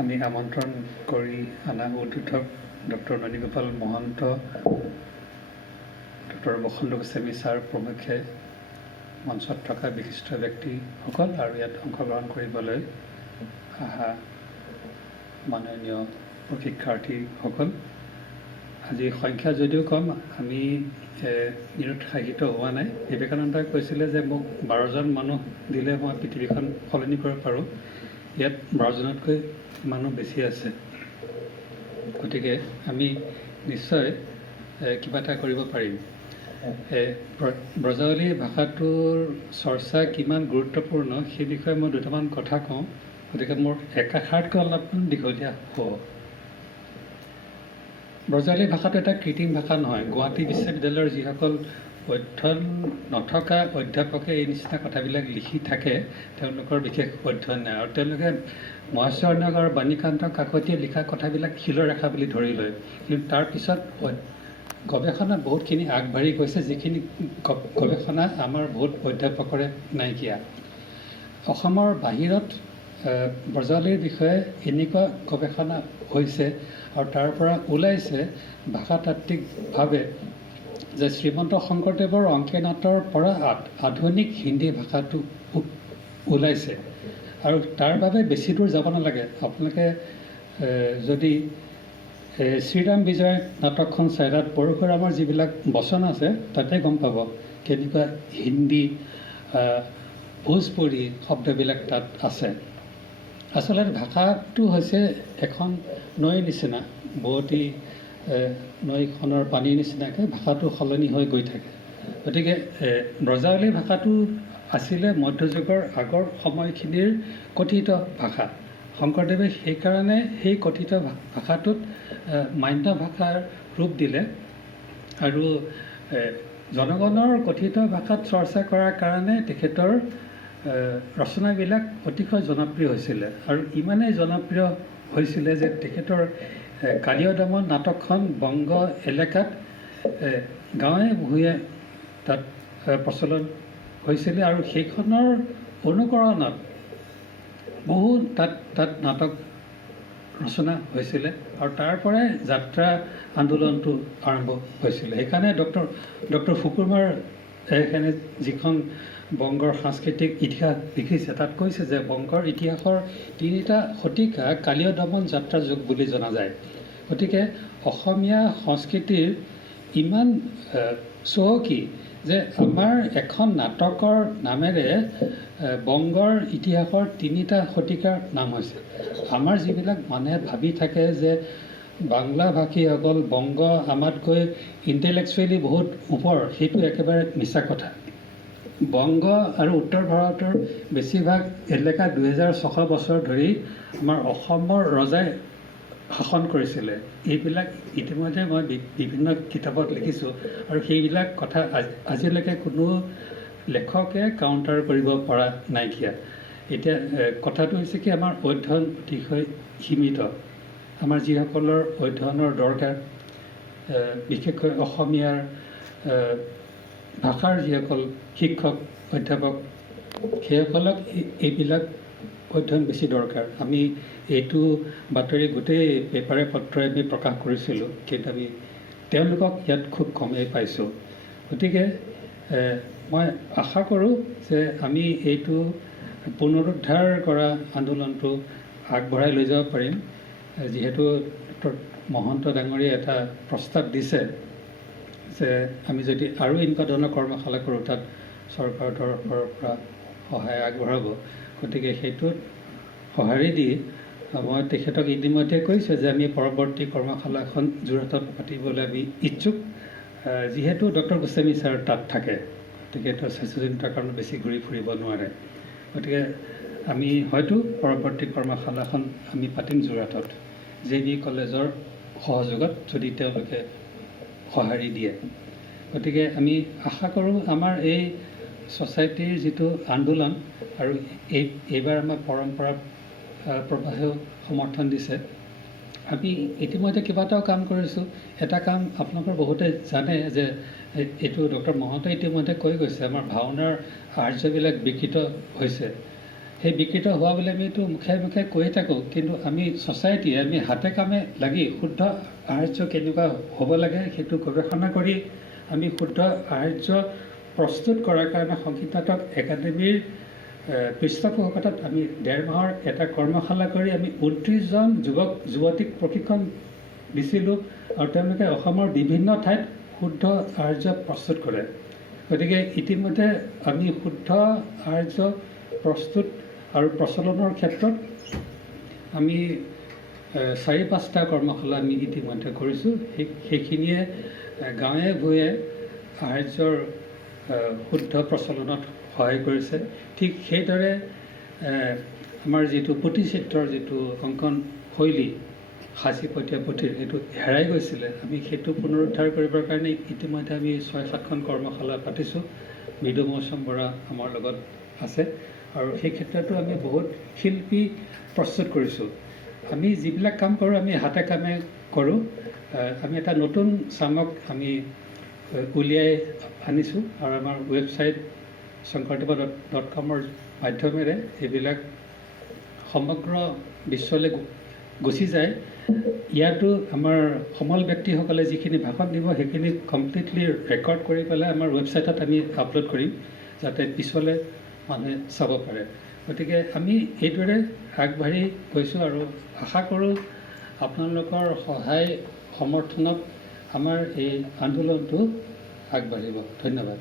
আমি আমন্ত্ৰণ কৰি অনা উদ্বোধক ডক্টৰ ননীগোপাল মহন্ত, ডক্টৰ বসন্ত গোস্বামী ছাৰ প্ৰমুখ্যে মঞ্চত থকা বিশিষ্ট ব্যক্তিসকল আৰু ইয়াত অংশগ্ৰহণ কৰিবলৈ অহা মাননীয় শিক্ষাৰ্থীসকল, আজি সংখ্যা যদিও কম, আমি নিৰুৎসাহিত হোৱা নাই। বিবেকানন্দই কৈছিলে যে মোক 12জন মানুহ দিলে মই পৃথিৱীখন সলনি কৰিব পাৰোঁ। ইয়াত 12জনতকৈ মানুহ বেছি আছে, গতিকে আমি নিশ্চয় কিবা এটা কৰিব পাৰিম। ব্ৰজাৱলী ভাষাটোৰ চৰ্চা কিমান গুৰুত্বপূৰ্ণ সেই বিষয়ে মই দুটামান কথা কওঁ, গতিকে মোৰ একাষাৰতকৈ অলপমান দীঘলীয়া হ'ব। ব্ৰজাৱলী ভাষাটো এটা কৃত্ৰিম ভাষা নহয়। গুৱাহাটী বিশ্ববিদ্যালয়ৰ যিসকল অধ্যয়ন নথকা অধ্যাপকে এই নিচিনা কথাবিলাক লিখি থাকে, তেওঁলোকৰ বিশেষ অধ্যয়ন নাই, আৰু তেওঁলোকে মহেশ্বৰ নাগ আৰু বাণীকান্ত কাকতিয়ে লিখা কথাবিলাক শিলৰেখা বুলি ধৰি লয়। কিন্তু তাৰপিছত গৱেষণা বহুতখিনি আগবাঢ়ি গৈছে, যিখিনি গৱেষণা আমাৰ বহুত অধ্যাপকৰে নাইকিয়া। অসমৰ বাহিৰত ব্ৰজাৱলীৰ বিষয়ে এনেকুৱা গৱেষণা হৈছে আৰু তাৰ পৰা ওলাইছে ভাষাতাত্ত্বিকভাৱে যে শ্ৰীমন্ত শংকৰদেৱৰ অংকীয়া পৰা আধুনিক হিন্দী ভাষাটো ওলাইছে, আৰু তাৰ বাবে বেছি দূৰ যাব নালাগে। আপোনালোকে যদি শ্ৰীৰাম বিজয় নাটকখন চাই, তাত পৰশুৰামৰ যিবিলাক বচন আছে তাতে গম পাব কেনেকুৱা হিন্দী ভোজপুৰী শব্দবিলাক তাত আছে। আচলতে ভাষাটো হৈছে এখন নৈৰ নিচিনা, বোৱতী নৈখনৰ পানীৰ নিচিনাকৈ ভাষাটো সলনি হৈ গৈ থাকে। গতিকে ব্ৰজাৱলী ভাষাটো আছিলে মধ্যযুগৰ আগৰ সময়খিনিৰ কথিত ভাষা। শংকৰদেৱে সেইকাৰণে সেই কথিত ভাষাটোত মান্য ভাষাৰ ৰূপ দিলে, আৰু জনগণৰ কথিত ভাষাত চৰ্চা কৰাৰ কাৰণে তেখেতৰ ৰচনাবিলাক অতিশয় জনপ্ৰিয় হৈছিলে, আৰু ইমানেই জনপ্ৰিয় হৈছিলে যে তেখেতৰ কালীয় দমন নাটকখন বংগ এলেকাত গাঁৱে ভূঞে তাত প্ৰচলন হৈছিলে, আৰু সেইখনৰ অনুকৰণত বহু তাত নাটক ৰচনা হৈছিলে, আৰু তাৰ পৰাই যাত্ৰা আন্দোলনটো আৰম্ভ হৈছিলে। সেইকাৰণে ডক্টৰ সুকুমাৰ যিখন বংগৰ সাংস্কৃতিক ইতিহাস লিখিছে, তাত কৈছে যে বংগৰ ইতিহাসৰ 3টা শতিকা কালীয় দমন যাত্ৰা যুগ বুলি জনা যায়। গতিকে অসমীয়া সংস্কৃতিৰ ইমান চহকী যে আমাৰ এখন নাটকৰ নামেৰে বংগৰ ইতিহাসৰ 3টা শতিকাৰ নাম হৈছে। আমাৰ যিবিলাক মানুহে ভাবি থাকে যে বাংলা ভাষীসকল বংগ আমাতকৈ ইণ্টেলেকচুৱেলি বহুত ওপৰ, সেইটো একেবাৰে মিছা কথা। বংগ আৰু উত্তৰ ভাৰতৰ বেছিভাগ এলেকা 2600 বছৰ ধৰি আমাৰ অসমৰ ৰজাই শাসন কৰিছিলে। এইবিলাক ইতিমধ্যে মই বিভিন্ন কিতাপত লিখিছোঁ, আৰু সেইবিলাক কথা আজিলৈকে কোনো লেখকে কাউণ্টাৰ কৰিব পৰা নাইকিয়া। এতিয়া কথাটো হৈছে কি, আমাৰ অধ্যয়ন অতিশয় সীমিত। আমাৰ যিসকলৰ অধ্যয়নৰ দৰকাৰ, বিশেষকৈ অসমীয়াৰ ভাষাৰ যিসকল শিক্ষক অধ্যাপক, সেইসকলক এইবিলাক অধ্যয়ন বেছি দৰকাৰ। আমি এইটো বাতৰি গোটেই পেপাৰে পত্ৰই আমি প্ৰকাশ কৰিছিলোঁ, কিন্তু আমি তেওঁলোকক ইয়াত খুব কমেই পাইছোঁ। গতিকে মই আশা কৰোঁ যে আমি এইটো পুনৰুদ্ধাৰ কৰা আন্দোলনটো আগবঢ়াই লৈ যাব পাৰিম, যিহেতু ডক্টৰ মহন্ত ডাঙৰীয়াই এটা প্ৰস্তাৱ দিছে যে আমি যদি আৰু এনেকুৱা ধৰণৰ কৰ্মশালা কৰোঁ, তাত চৰকাৰৰ তৰফৰ পৰা সহায় আগবঢ়াব। গতিকে সেইটোত সঁহাৰি দি মই তেখেতক ইতিমধ্যে কৈছোঁ যে আমি পৰৱৰ্তী কৰ্মশালাখন যোৰহাটত পাতিবলৈ আমি ইচ্ছুক, যিহেতু ডক্টৰ গোস্বামী ছাৰ তাত থাকে, তেখেতৰ স্বাস্থ্যজনিত কাৰণে বেছি ঘূৰি ফুৰিব নোৱাৰে। গতিকে আমি হয়তো পৰৱৰ্তী কৰ্মশালাখন আমি পাতিম যোৰহাটত, JB কলেজৰ সহযোগত, যদি তেওঁলোকে সঁহাৰি দিয়ে। গতিকে আমি আশা কৰোঁ আমাৰ এই ছ'চাইটিৰ যিটো আন্দোলন, আৰু এইবাৰ আমাৰ পৰম্পৰা প্ৰবাহেও সমৰ্থন দিছে। আমি ইতিমধ্যে কেইবাটাও কাম কৰিছোঁ। এটা কাম আপোনালোকৰ বহুতে জানে যে এইটো ডক্টৰ মহন্তই ইতিমধ্যে কৈ গৈছে, আমাৰ ভাওনাৰ আৰ্যবিলাক বিকৃত হৈছে। সেই বিকৃত হোৱা বুলি আমিতো মুখে মুখে কৈ থাকোঁ, কিন্তু আমি ছ'চাইটিয়ে আমি হাতে কামে লাগি শুদ্ধ আহাৰ্য কেনেকুৱা হ'ব লাগে সেইটো গৱেষণা কৰি আমি শুদ্ধ আহাৰ্য প্ৰস্তুত কৰাৰ কাৰণে সংগীত নাটক একাডেমীৰ পৃষ্ঠপোষকতাত আমি 1.5 মাহৰ এটা কৰ্মশালা কৰি আমি 29জন যুৱক যুৱতীক প্ৰশিক্ষণ দিছিলোঁ আৰু তেওঁলোকে অসমৰ বিভিন্ন ঠাইত শুদ্ধ আহাৰ্য প্ৰস্তুত কৰে। গতিকে ইতিমধ্যে আমি শুদ্ধ আহাৰ্য প্ৰস্তুত আৰু প্ৰচলনৰ ক্ষেত্ৰত আমি 4-5টা কৰ্মশালা আমি ইতিমধ্যে কৰিছোঁ। সেইখিনিয়ে গাঁৱে ভূঞে আহাৰ্যৰ শুদ্ধ প্ৰচলনত সহায় কৰিছে। ঠিক সেইদৰে আমাৰ যিটো পুথিচিত্ৰৰ যিটো অংকন শৈলী সাঁচিপতীয়া পুথিৰ সেইটো হেৰাই গৈছিলে, আমি সেইটো পুনৰুদ্ধাৰ কৰিবৰ কাৰণে ইতিমধ্যে আমি 6-7খন কৰ্মশালা পাতিছোঁ। মৃদু মৌচম বৰা আমাৰ লগত আছে আৰু সেই ক্ষেত্ৰতো আমি বহুত শিল্পী প্ৰস্তুত কৰিছোঁ। আমি যিবিলাক কাম কৰোঁ আমি হাতে কামে কৰোঁ। আমি এটা নতুন চামক আমি উলিয়াই আনিছোঁ আৰু আমাৰ ৱেবছাইট sankaradeva.com-ৰ মাধ্যমেৰে এইবিলাক সমগ্ৰ বিশ্বলৈ গুচি যায়। ইয়াতো আমাৰ সমল ব্যক্তিসকলে যিখিনি ভাষণ দিব সেইখিনি কমপ্লিটলি ৰেকৰ্ড কৰি পেলাই আমাৰ ৱেবছাইটত আমি আপলোড কৰিম, যাতে পিছলৈ মানুহে চাব পাৰে। গতিকে আমি এইদৰে আগবাঢ়ি গৈছোঁ আৰু আশা কৰোঁ আপোনালোকৰ সহায় সমৰ্থনত আমাৰ এই আন্দোলনটো আগবাঢ়িব। ধন্যবাদ।